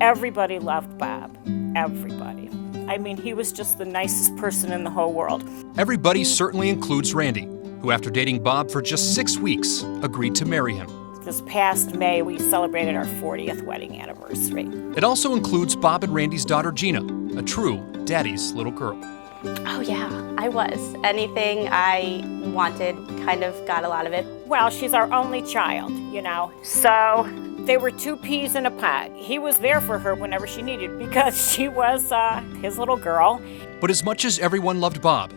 Everybody loved Bob. Everybody. I mean, he was just the nicest person in the whole world. Everybody certainly includes Randy, who after dating Bob for just 6 weeks, agreed to marry him. This past May, we celebrated our 40th wedding anniversary. It also includes Bob and Randy's daughter, Gina, a true daddy's little girl. Oh yeah, I was. Anything I wanted, kind of got a lot of it. Well, she's our only child, so they were two peas in a pod. He was there for her whenever she needed because she was his little girl. But as much as everyone loved Bob,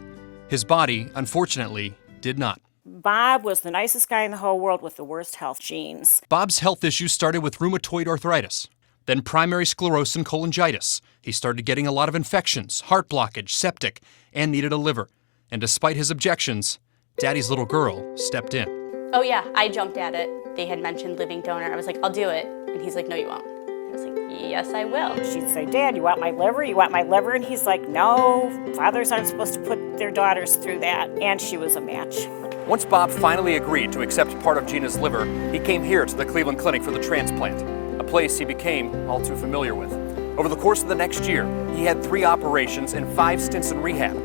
his body, unfortunately, did not. Bob was the nicest guy in the whole world with the worst health genes. Bob's health issues started with rheumatoid arthritis, then primary sclerosis and cholangitis. He started getting a lot of infections, heart blockage, septic, and needed a liver. And despite his objections, Daddy's little girl stepped in. Oh yeah, I jumped at it. They had mentioned living donor. I was like, I'll do it. And he's like, no, you won't. I was like, yes, I will. She'd say, Dad, you want my liver? You want my liver? And he's like, no, fathers aren't supposed to put their daughters through that. And she was a match. Once Bob finally agreed to accept part of Gina's liver, he came here to the Cleveland Clinic for the transplant, a place he became all too familiar with. Over the course of the next year, he had 3 operations and 5 stints in rehab,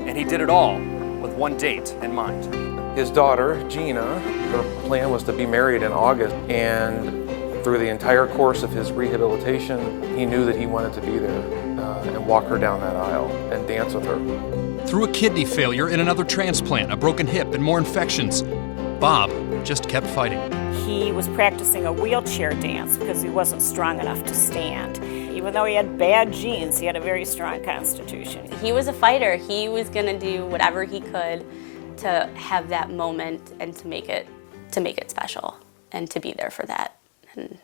and he did it all with one date in mind. His daughter, Gina, her plan was to be married in August, and through the entire course of his rehabilitation, he knew that he wanted to be there and walk her down that aisle and dance with her. Through a kidney failure and another transplant, a broken hip, and more infections, Bob just kept fighting. He was practicing a wheelchair dance because he wasn't strong enough to stand. Even though he had bad genes, he had a very strong constitution. He was a fighter. He was gonna do whatever he could to have that moment and to make it special and to be there for that. And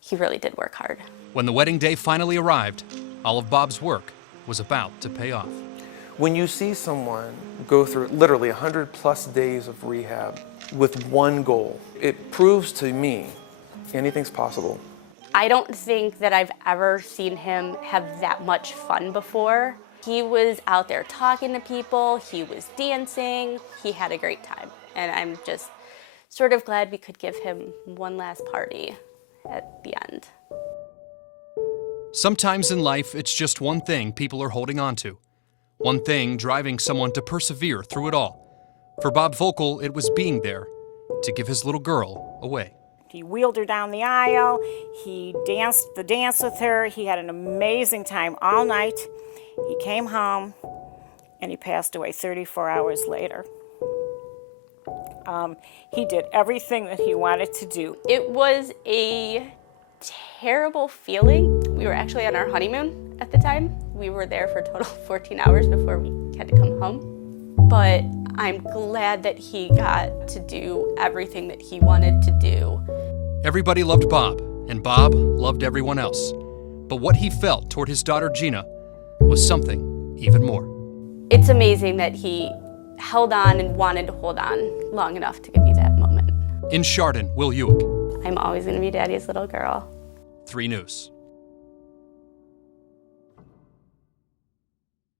he really did work hard. When the wedding day finally arrived, all of Bob's work was about to pay off. When you see someone go through literally 100+ days of rehab with one goal, it proves to me anything's possible. I don't think that I've ever seen him have that much fun before. He was out there talking to people, he was dancing, he had a great time. And I'm just sort of glad we could give him one last party at the end. Sometimes in life, it's just one thing people are holding on to. One thing driving someone to persevere through it all. For Bob Vogel, it was being there to give his little girl away. He wheeled her down the aisle, he danced the dance with her, he had an amazing time all night. He came home and he passed away 34 hours later. He did everything that he wanted to do. It was a terrible feeling. We were actually on our honeymoon at the time. We were there for a total of 14 hours before we had to come home. But I'm glad that he got to do everything that he wanted to do. Everybody loved Bob, and Bob loved everyone else. But what he felt toward his daughter Gina was something even more. It's amazing that he held on and wanted to hold on long enough to give me that moment. In Chardon, Will Ewick. I'm always gonna be Daddy's little girl. 3 News.